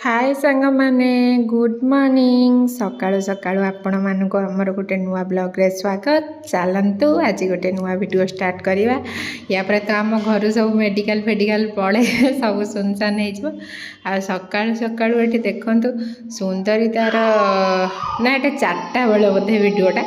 हाय सांग माने good morning सकाळू सकाळू आपण मानक आमर गोटे नुआ ब्लॉग रे स्वागत चलतु आज गोटे नुआ वीडियो स्टार्ट करवा या पर तो आम घर सब मेडिकल फेडिकल पड़े सब सुनसान हो सकाळू सकाळू ये देखु सुंदरी तार ना ये 4टा बेल बोधे वीडियोटा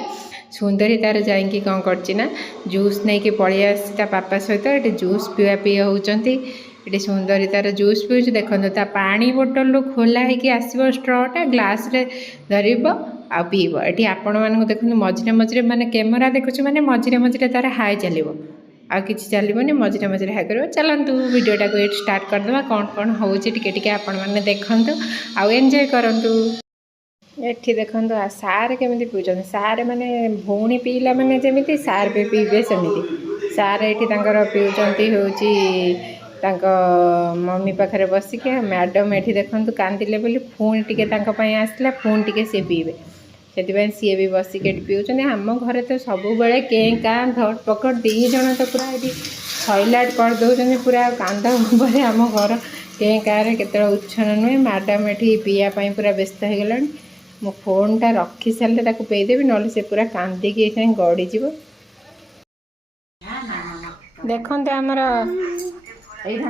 सुंदरी तार जाइए कौन करना जूस नहीं कि पलि आसी पापा सहित ये जूस पीवा पी होती ये सुंदरी तार जूस पीछ देखो ता पानी बोतल खोला होगी आसो स्ट्रटा ग्लास रे धरब आ पीब ये आपण मानक देखो मझे मझे माने कैमेरा देखुच माने मझे मझे तार हाई चलो आ कि चलनी मझे मझे हाई कर चलतु वीडियोटा को ये स्टार्ट करदे कौन कौन हो आपण मैंने देखु आउ एंजॉय करंतु एठी देखो सार केमी पीछे सार माने भौणी पीला माने जमी सार भी पीबे सेमती सार ये पीउचंती होची मम्मी पाखे बसिक मैडम ये देखु कांदिले बोली पुणी टी आसला पुणी टी सी पीबे से सी भी बसिक पीउछन आम घर तो सब बेले के काँ धड़ पकड़ दीज तो पूरा ये सैलाट करदे पूरा कांद पर आम घर के काँ के उच्छन नुहे मैडम ये पीवाई पूरा व्यस्त हो गला मो फोनटा रखी सारे पेदेवी ना से पूरा कांदिकी गड़ीज देखते आमर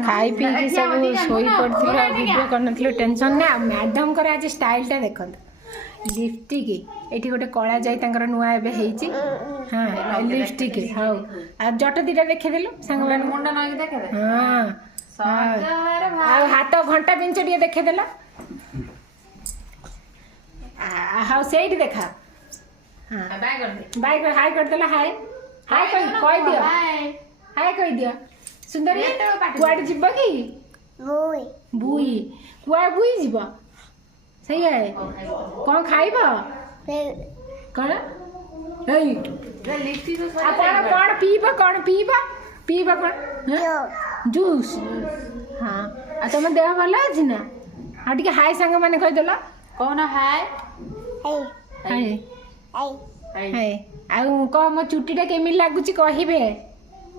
खाई पी सब शोई पड़े वीडियो कर टेंशन ना मैडम कर आज स्टाइलटा देख लिपस्टिक ये गोटे कला जाई नुआ एवं हाँ लिपस्टिक हाँ आ जट दीटा देखदेलु सांग हाँ हाथ घंटा पिंच टे देखदेल हाँ से देखा हाँ बाय हाय करदेला हाय हाय कह दियो हाय कह दियो सुंदरी कुआड़े जीव कि बुई कुआ बुई जीव सही है कौन खाइब कौन कौन पीब पीब कौन जूस हाँ आ तुम देह भल अच्छी ना हाँ टे हाय सांग मैंने कहीदेल कौन हाय हाय हाय आउ कह मो चुटीटा केमी लगुच कहे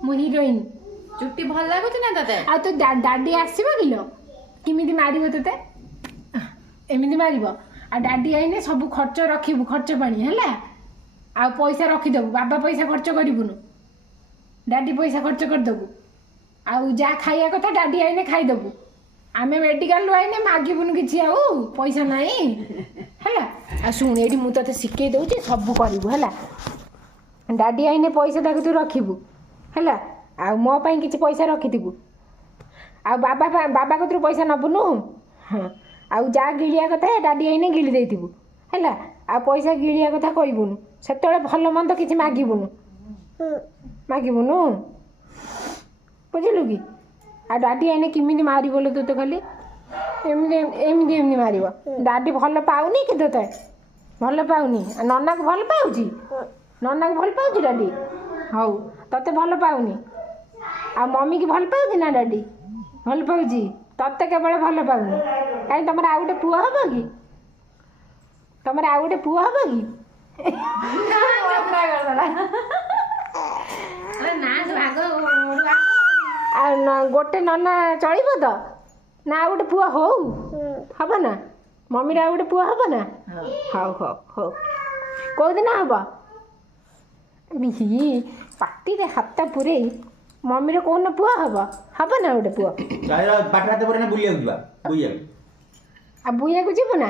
मो हिरोइन चुट्टी भल लगुच ना ते आ तो डाडी आसब किलो किमिति मारिब ते एमिति मारिब आ डाडी आईने सब खर्च रखिबु खर्च पानी है आ पैसा रखीदेबू बाबा पैसा खर्च करूनु डाडी पैसा खर्च करदेबू आउ जा खाइया कथा डाडी आईने खाईदेबू आमे मेडिकल आईने मागिबुनु किछि आउ पैसा नहीं है आ शुण ये मुझे शिखे दूसरी सब करूँ है डाडी आईने पैसा ताकि तू रखिबू है आ मो पाई किछि पैसा रखिथबू आ बाबा बाबा कतरू पैसा नबुनु हाँ आउ जा गिलिया कथा डाडी आईने गिली देथिबू है आ पैसा गिलिया कथा कहबुनु सेतबेले भल मंद किछि मागिबुनु बुझिलु कि आ डाडी आईने किमिति मारी बोलो तो खाली एमती एमती एमती मार डाडी भल पाऊनी कि तो भल पाऊनी नना को भल पाऊँ नना को भल पाऊँ डाडी हाउ तते भल पाऊनी आ मम्मी की भल पाऊँ ना डाडी भल पाऊँ तते केवल भल पाऊनी कहीं तुम आउ गोटे पुआ हम कि तुम आउ गोटे पुआ हम कि गोटे नना चलो तो ना गोटे पुआ हो हम ना मम्मी आ गोटे पुआ हम ना हाउ हाउ हाउ कौ दिन हम पाटी हाथ पूरे मम्मी कौन पुआ हम ना गोटे पुआ आ बुया को जीव ना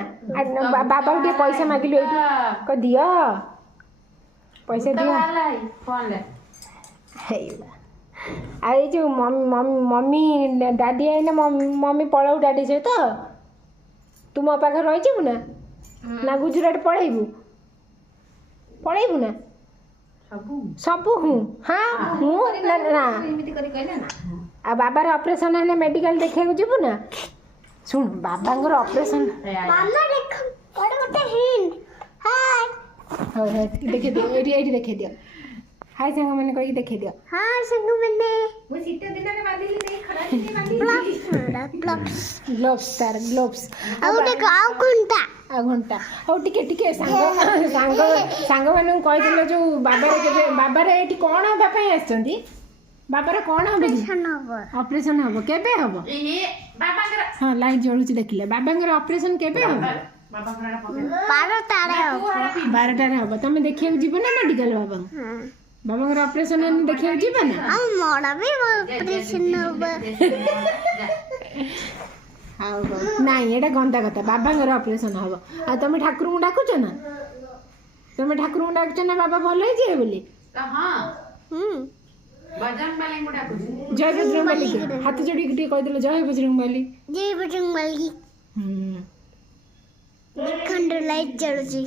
बाबा को पैसा मागिलु ये दि पैसा दियो आ ये जो मम्मी डाडी आई ना मम्मी पलाऊ डाडी सहित तू मो पाखे रही ना गुजरात पलैबू ना सब हूँ हाँ हूँ ना आ बाबार ऑपरेशन है मेडिकल देखा जीवु ना सुन बाबा ऑपरेशन देखे दियो ये देखे दियो हाय सांग मैंने कही देखे दियो हाय सांग मैंने वो सीट दिन में बांधिली नहीं खड़ा नहीं बांधिली ग्लोव्स तार ग्लोव्स आ गोटे घंटा हो टिके सांग सांग सांग माने कहि दिलो जो बाबा रे एठी कोन होबा पई आछंती बाबा रे कोन होबे ऑपरेशन होबो केबे होबो हाँ लाइट जलुची देखिले बाबांगर ऑपरेशन केबे हो 12 हम तुम देखिए जीव ना मेडिकल बाबा बाबांगर ऑपरेशन देखिए जीव ना नाई एटा गंदा कथा बाबांगर ऑपरेशन हम आ तुम ठाकुर को डाकुच ना तुम ठाकुर को डाकुच ना बाबा भल हो जाए बोली जय बजरंग बली हाथ जोड़ी के कह दिल जय बजरंग बली देखंतु लाइट जलुची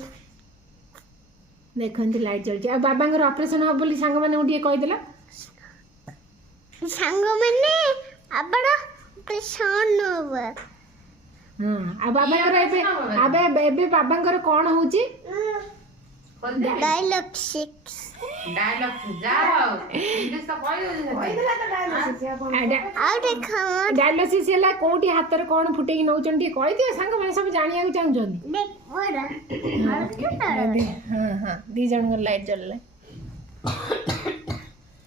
देखंतु लाइट जलुची आ बाबांगर ऑपरेशन हो बोली सांग माने उठी कह दिला सांग माने आपड़ा ऑपरेशन होबा हां आ बाबांगर एबे बाबांगर कोन होची डायलॉग 6 डायलिसिस है कोटी हाथ रे कोन फुटे की नौचन ठी कहि दियो सांग माने सब जानिया के चाहू जनी हां हां दी जण को लाइट जलले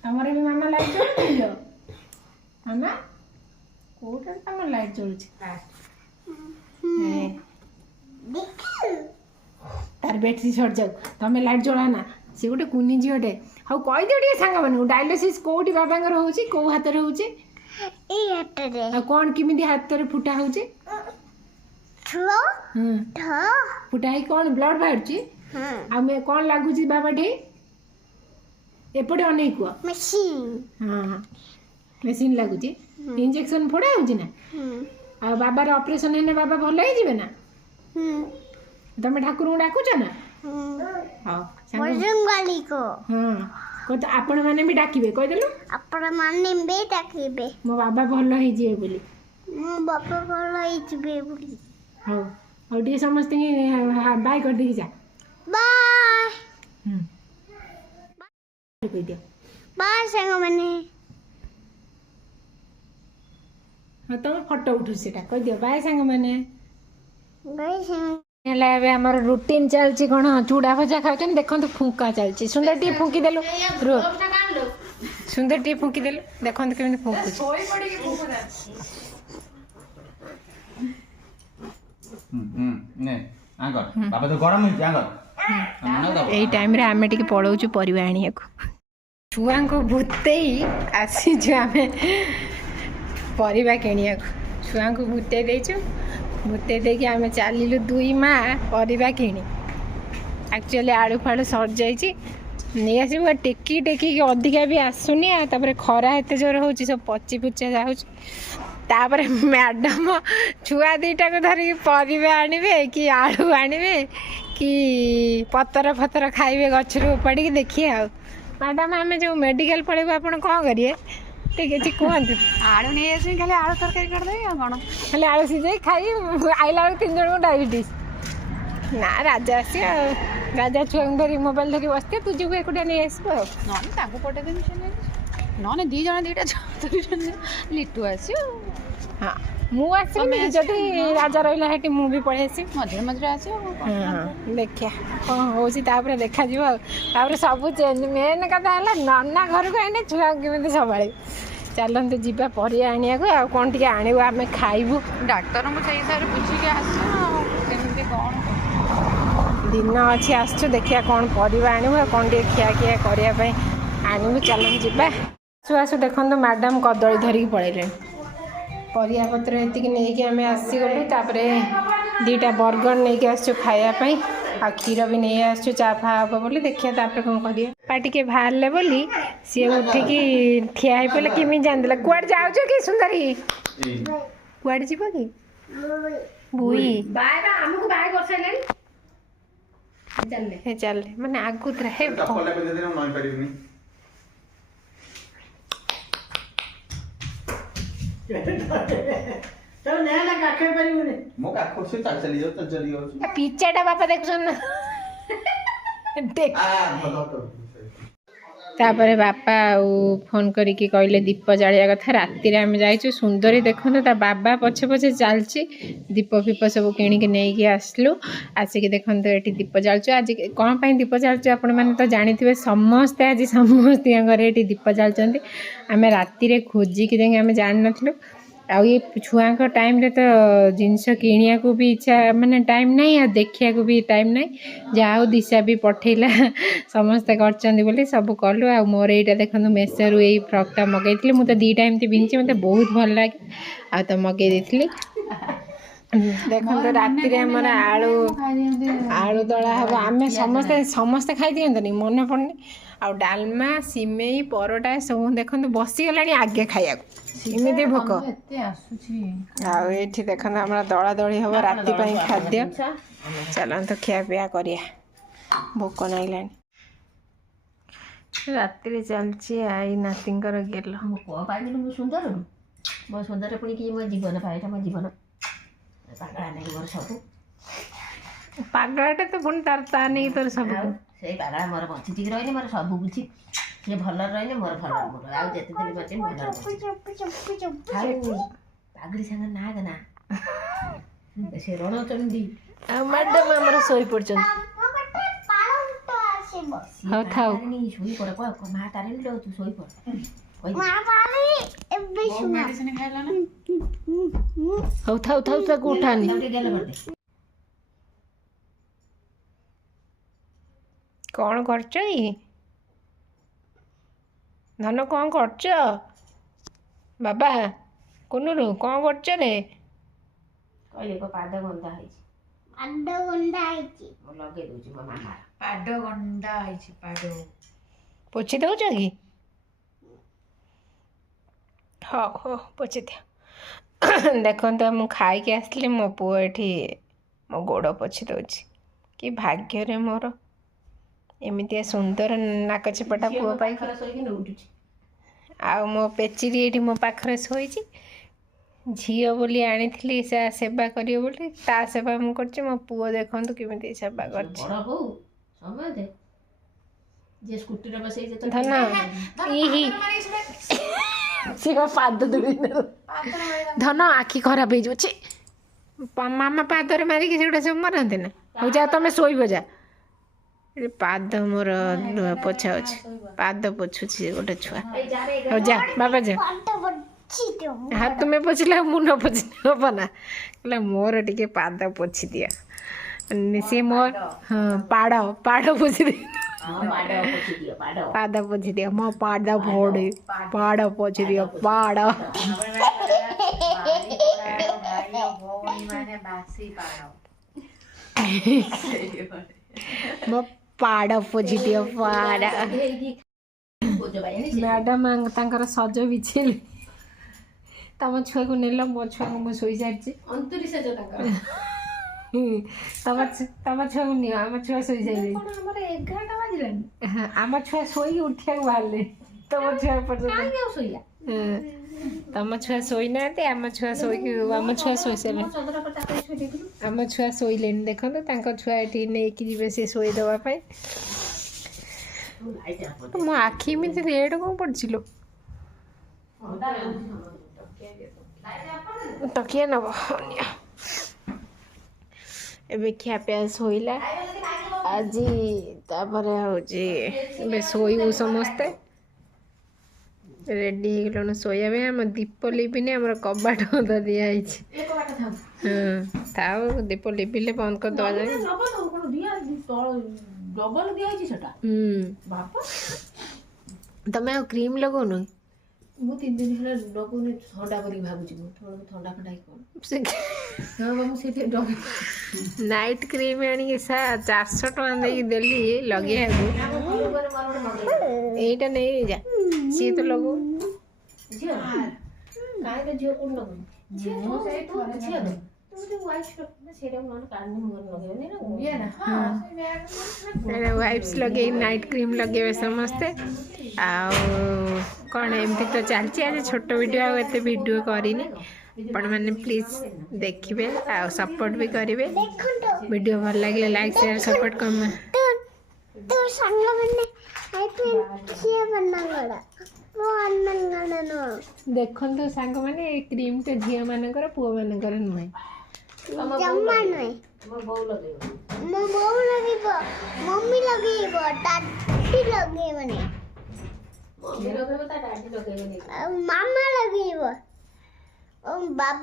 हमरे भी मामा लाइट जल दियो मामा कोटा तम लाइट जलुची तार बैटरी सर जाऊ तमे लाइट जलाना से गोटे कुनी झीटे हाँ कह दियो टे सांग मान डायलिसिस कोटी बाबांगर होची को हाथ रे होची ए हाथ रे आ कोन किमिति हाथ रे फुटा होची ठो ठो फुटा ही कोन ब्लड बाहरची आ मैं कोन लागू छी बाबा ढे एपटे अनेक को मशीन हां मशीन लागू छी इंजेक्शन फोड़ा होची ना आ बाबा रे ऑपरेशन हेने बाबा भल हो जिवे ना तमे ठाकुर को डाकुछ ना हां बजरंगबली को हां को तो आपण माने भी डाकिबे कह देलु आपण माने बे डाकिबे मो बाबा भल हो जिवे बोली मो बाबा भल हो जिवे बोली हां और डी समस्त बाय कर दी जा बाय कह दियो बाय संग माने हाँ तुम फोटो उठू सेटा कह दियो बाय संग माने बाय संग आमर रुटीन चलती कौन चूड़ा भजा खाऊ देखो फुंका चलती सुंदर टी फुंकी देलु सुंदर टी फुंकी देलु देखो केमी फुंकुच यही टाइम रे आमे टिके पळौचु परिवा आनिया को छुआ को भूते आसी जो आमे परिवा किनिया को छुआ को भूते देचु भूते देखिए आम चलू दुई माँ परिवा किणी एक्चुअली आलू फाड़ू सर जाइए नहीं आस टेकी टेकी अधिका भी आसुनी तापर खरा एत जोर हो सब पची पुचा जापर मैडम छुआ दीटा को धरिक परिवा आनबे कि आलू आनबे कि पतर फतर खाइबे गचर उपाड़ी देखिए आ मैडम आम जो मेडिकल पड़ेबू आप कौन करेंगे ठीक है कहतु आलू नहीं आस खाली आलू तरकारी करदेवी कौन खाली आलू सीझे खाई आइला बेलू 3 जन को डायबिटीज ना राजा आसी राजा छुआ धरी मोबाइल धरी बसते तुझे एकुटिया नहीं आसबू ना पटेदेवी ना दी जन दीटा लिटू आस हाँ मुझे जदि राजा रहा है मु भी पड़े आसी मझे मझे आस देखिया कौन हो देखा सब चेंज मेन कथा है नना घर को आने छुआ केमी सब चलते जीवा परिया आने को कौन टे आणबू आम खाइबू डाक्तर मुझे हिसाब से बुझिक आसमी कौन दिन अच्छी आसु देखिया कौन परिवा आणबू कौन टे खिया खिया करने आणबू चलते जीवा आसु देखो मैडम कदली धरिकी पड़े परिया पत्र ये नहीं आम आसीगलु तापर दीटा बर्गर नहीं आसु खायापी आ क्षीर भी नहीं आसु चा फा हम बोली देखिए तापर कौन करिए पाटिके बाहर बोली सी उठिकी ठिया पड़े केमी जान कुआड़ जाऊ कि सुंदरी कुआड़ जीव कि बुई चल मैंने आगुतरा हे पिचाटा बापा देख तापर बापा फोन करके कहले दीप जालिया कथा राति आम जाइचु सुंदरी देखते ता बाबा पछे पछे चलची दीप फीप सब किणिक नहीं आसलु आसिक देखते ये दीप जालचु आज कौन पाई दीप जालचु आपण मैंने तो जानी समस्ते आज समस्त घरे ये दीप जालचंती आम राति खोजिकी आम जान नथिलु ଆଉ ଏ ଛୁଆଙ୍କ ଟାଇମ୍ରେ ତ ଜିନିଷ କିଣିବାକୁ ବି ଇଚ୍ଛା ମାନେ ଟାଇମ୍ ନାହିଁ ଆଉ ଦେଖିବାକୁ ବି ଟାଇମ୍ ନାହିଁ। ଯାହା ହଉ ଦିଶା ବି ପଠେଇଲା ସମସ୍ତେ କରିଛନ୍ତି ବୋଲି ସବୁ କଲୁ। ଆଉ ମୋର ଏଇଟା ଦେଖନ୍ତୁ ମେସୋରୁ ଏଇ ଫ୍ରକ୍ଟା ମଗେଇଥିଲି। ମୁଁ ତ ଦୁଇଟା ଏମିତି ପିନ୍ଧିଛି ମୋତେ ବହୁତ ଭଲ ଲାଗେ ଆଉ ତ ମଗେଇ ଦେଇଥିଲି। ଦେଖନ୍ତୁ ରାତିରେ ଆମର ଆଳୁ ଦଳା ହେବ। ଆମେ ସମସ୍ତେ ଖାଇଦିଅନ୍ତନି ମନେ ପଡ଼ୁନି। ଆଉ ଡାଲମା ସିମେଇ ପରଟା ସବୁ ଦେଖନ୍ତୁ ବସିଗଲାଣି ଆଗେ ଖାଇବାକୁ ଏମିତି ଭୋକ। ଆଉ ଏଇଠି ଦେଖନ୍ତୁ ଆମର ଦଳା ଦଳି ହେବ ରାତି ପାଇଁ ଖାଦ୍ୟ। ଚାଲନ୍ତୁ ଖିଆପିଆ କରିବା ଭୋକ ଲାଗିଲାଣି। ରାତିରେ ଚାଲିଛି ଆଇ ନାତିଙ୍କର ଗେଲ। କଣ ପାଇଲି ମୁଁ ସୁନ୍ଦର ମୋ ସୁନ୍ଦର ପୁଣି କି ମୋ ଜୀବନ ପାଇଟା ମୋ ଜୀବନ ପାଗଳା ନେଇକି ମୋର ସବୁ ପାଗଳାଟା ତ ପୁଣି ତା ନେଇକି ତୋର ସବୁ। ଆଉ ସେଇ ପାଗଳା ମୋର ବଞ୍ଚିକି ରହିଲେ ମୋର ସବୁ କିଛି ସିଏ ଭଲରେ ରହିଲେ ମୋର ଭଲ ମୋର ଆଉ ଯେତେ ଦିନ ବଞ୍ଚେ ଭଲରେ ଆଉ ପାଗଳି ସାଙ୍ଗରେ ନା ନା ସେ ରଣଚଣ୍ଡୀ ଆଉ ମ୍ୟାଡ଼ାମ ଆମର ଶୋଇପଡ଼ିଛନ୍ତି। ହଉ ଥାଉ ଶୋଇପଡ଼ ମା ତାରିଣୀ ଲୋ ତୁ ଶୋଇପଡ଼ ହଉ ଥାଉ ତାକୁ ଉଠାନି। କ'ଣ କରୁଛ କି ଧନ? କ'ଣ କରୁଛ ବାବା? କୁନୁରୁ କ'ଣ କରୁଛ ରେ? କହିଲେ ପାଦ ଗନ୍ଧା ହେଇଛି ମୁଁ ଲଗେଇ ଦଉଛି ମୋ ମାମା ପାଦ ଗନ୍ଧା ହେଇଛି ପାଦ ପୋଛି ଦେଉଛ କି? ହଉ ହଉ ପୋଛି ଦିଅ। ଦେଖନ୍ତୁ ମୁଁ ଖାଇକି ଆସିଲି ମୋ ପୁଅ ଏଠି ମୋ ଗୋଡ଼ ପୋଛି ଦେଉଛି। କି ଭାଗ୍ୟରେ ମୋର ଏମିତିଆ ସୁନ୍ଦର ନାକ ଚିପଟା ପୁଅ ପାଇଁ। ଆଉ ମୋ ପେଚିରି ଏଇଠି ମୋ ପାଖରେ ଶୋଇଛି। ଝିଅ ବୋଲି ଆଣିଥିଲି ସେ ସେବା କରିବ ବୋଲି ତା ସେବା ମୁଁ କରୁଛି। ମୋ ପୁଅ ଦେଖନ୍ତୁ କେମିତି ସେବା କରୁଛି। ଧନ ସେ ପାଦ ଧନ ଆଖି ଖରାପ ହେଇଯାଉଛି। ମାମା ପାଦରେ ମାରିକି ସେଗୁଡ଼ା ସବୁ ମାରନ୍ତି ନା। ହଉ ଯା ତମେ ଶୋଇବ ଯା। ପାଦ ମୋର ପୋଛା ଅଛି ପାଦ ପୋଛୁଛି ଗୋଟେ ଛୁଆ। ହଉ ଯା ବାବା ଯା। ହଁ ତୁମେ ପୋଛିଲେ ମୁଁ ନ ପୋଛିଲେ ହବ ନା। କହିଲା ମୋର ଟିକେ ପାଦ ପୋଛି ଦିଅ। ସିଏ ମୋର ହଁ ପାଡ଼ ପୋଛି ଦିଅ ପାଦ ପୋଛି ଦିଅ ମୋ ପାଦ ଭୋଡ଼ି ପାଡ଼ ପୋଛି ଦିଅ ପାଡ଼। ମୋ ପାଡ଼ ପୋଛି ଦିଅ ପାଡ଼। ମ୍ୟାଡ଼ାମ ତାଙ୍କର ସଜ ବିଛେଇଲେ। ତମ ଛୁଆକୁ ନେଲ ମୋ ଛୁଆକୁ ମୁଁ ଶୋଇସାରିଛି। ତମ ଛୁଆକୁ ନିଅ ଆମ ଛୁଆ ଶୋଇସାରିଲେ। ଆମ ଛୁଆ ଶୋଇକି ଉଠିବାକୁ ବାହାରିଲେ। ତମ ଛୁଆ ପର୍ଯ୍ୟନ୍ତ ତମ ଛୁଆ ଶୋଇନାହାନ୍ତି ଆମ ଛୁଆ ଶୋଇକି ଆମ ଛୁଆ ଶୋଇସାରିଲେଣି। ଆମ ଛୁଆ ଶୋଇଲେଣି ଦେଖନ୍ତୁ ତାଙ୍କ ଛୁଆ ଏଠି ନେଇକି ଯିବେ ସେ ଶୋଇଦେବା ପାଇଁ। ମୋ ଆଖି ଏମିତି ରେଡ୍ କ'ଣ ପଡ଼ିଛି ଲୋ? ତକିଆ ନେବ ଏବେ ଖିଆପିଆ ଶୋଇଲା ଆଜି। ତାପରେ ହେଉଛି ଏବେ ଶୋଇବୁ ସମସ୍ତେ ରେଡ଼ି ହେଇଗଲୁଣି ଶୋଇବା ପାଇଁ। ଆମ ଦୀପ ଲିଭିନି ଆମର କବାଟ ବନ୍ଦ ଦିଆହେଇଛି। ହଁ ଥାଉ ଦୀପ ଲିଭିଲେ ବନ୍ଦ କରିଦେବା ଯାଏ। ତମେ ଆଉ କ୍ରିମ୍ ଲଗାଉନ? ମୁଁ 3 ଦିନ ହେଲା ଲଗାଉନି ଥଣ୍ଡା କରିକି ଭାବୁଛି ମୁଁ ଥଣ୍ଡା ଫଣ୍ଡା ନାଇଟ୍ କ୍ରିମ୍ ଆଣିକି 400 ଟଙ୍କା ଦେଇକି ଦେଲି ଲଗେଇବାକୁ। ଏଇଟା ନେଇ ଯା ସିଏ ତ ଲଗାଉ ଝିଅ କାହିଁକି ଝିଅ କୋଉଠି ଲଗାଉନି ଝିଅ ୱାଇପ୍ସ ଲଗେଇ ନାଇଟ୍ କ୍ରିମ୍ ଲଗେଇବେ ସମସ୍ତେ। ଆଉ କ'ଣ ଏମିତି ତ ଚାଲିଛି। ଆଜି ଛୋଟ ଭିଡ଼ିଓ ଆଉ ଏତେ ଭିଡ଼ିଓ କରିନି। ଆପଣମାନେ ପ୍ଲିଜ୍ ଦେଖିବେ ଆଉ ସପୋର୍ଟ ବି କରିବେ। ଭିଡ଼ିଓ ଭଲ ଲାଗିଲେ ଲାଇକ୍ ସେୟାର ସପୋର୍ଟ ଦେଖନ୍ତୁ ସାଙ୍ଗମାନେ ଏଇ କ୍ରିମ୍ଟା ଝିଅମାନଙ୍କର ପୁଅମାନଙ୍କର ନୁହେଁ। ମୋ ବୋଉ ଲଗେଇବ ମମ୍ମି ଲଗେଇବ ଦାଦି ଲଗେଇବନି ମମ୍ମି ଲଗେଇବ ତା ଡାଡି ଲଗେଇବନି ମାମା ଲଗେଇବ बाब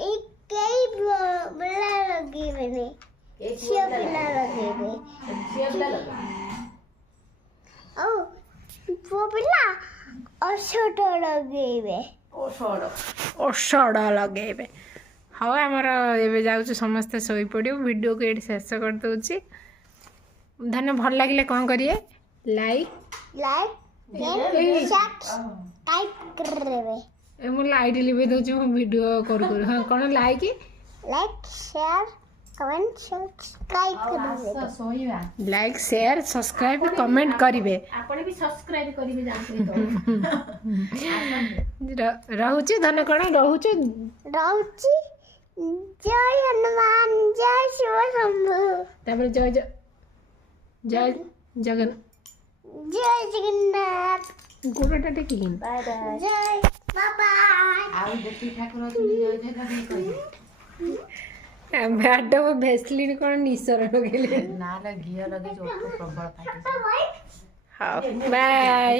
एक कई बड़ा लगे मैंने शिव पिला लगे में ओ वो पिला और छोटा लगे में ଓଷଡ଼ ଲଗେଇବେ। ହଉ ଆମର ଏବେ ଯାଉଛୁ ସମସ୍ତେ ଶୋଇପଡ଼ିବୁ। ଭିଡ଼ିଓକୁ ଏଇଠି ଶେଷ କରିଦେଉଛି। ଧନ୍ୟ ଭଲ ଲାଗିଲେ କ'ଣ କରିବେ? ଲାଇକ୍ लाइक सब्सक्राइब कर रहे ଏ ମୁଁ ଲାଇଟ୍ ଲିଭେଇ ଦେଉଛି ମୁଁ ଭିଡ଼ିଓ କରୁ କରୁ। ହଁ କ'ଣ like like share comment subscribe कर रहे ଲାଇକ୍ ସେୟାର ସବସ୍କ୍ରାଇବ୍ କମେଣ୍ଟ କରିବେ। ଆପଣ ବି ସବସ୍କ୍ରାଇବ୍ କରିବେ ଜାଣିଥିବେ ରହୁଛି ଧନ କ'ଣ ରହୁଛୁ। राउची जय हनुमान जय शिव शंभु ତାପରେ ଜୟ ଜୟ ଜଗନ୍ जय जगन्नाथ ଗୋଡ଼ଟା ଟେକିକି जय बाबा ଆଉ ଯେତିକି ଠାକୁର ଅଛନ୍ତି ଜୟ ଜଗନ୍ନାଥ କହିବେ। ମ୍ୟାଡ଼ାମ ଭେସଲିନ୍ କ'ଣ ନିଶର ଲଗେଇଲେ। ନା ଘିଅ ଲଗେଇଛି ପ୍ରବଳ ପାଟି। ହଉ ବାଏ।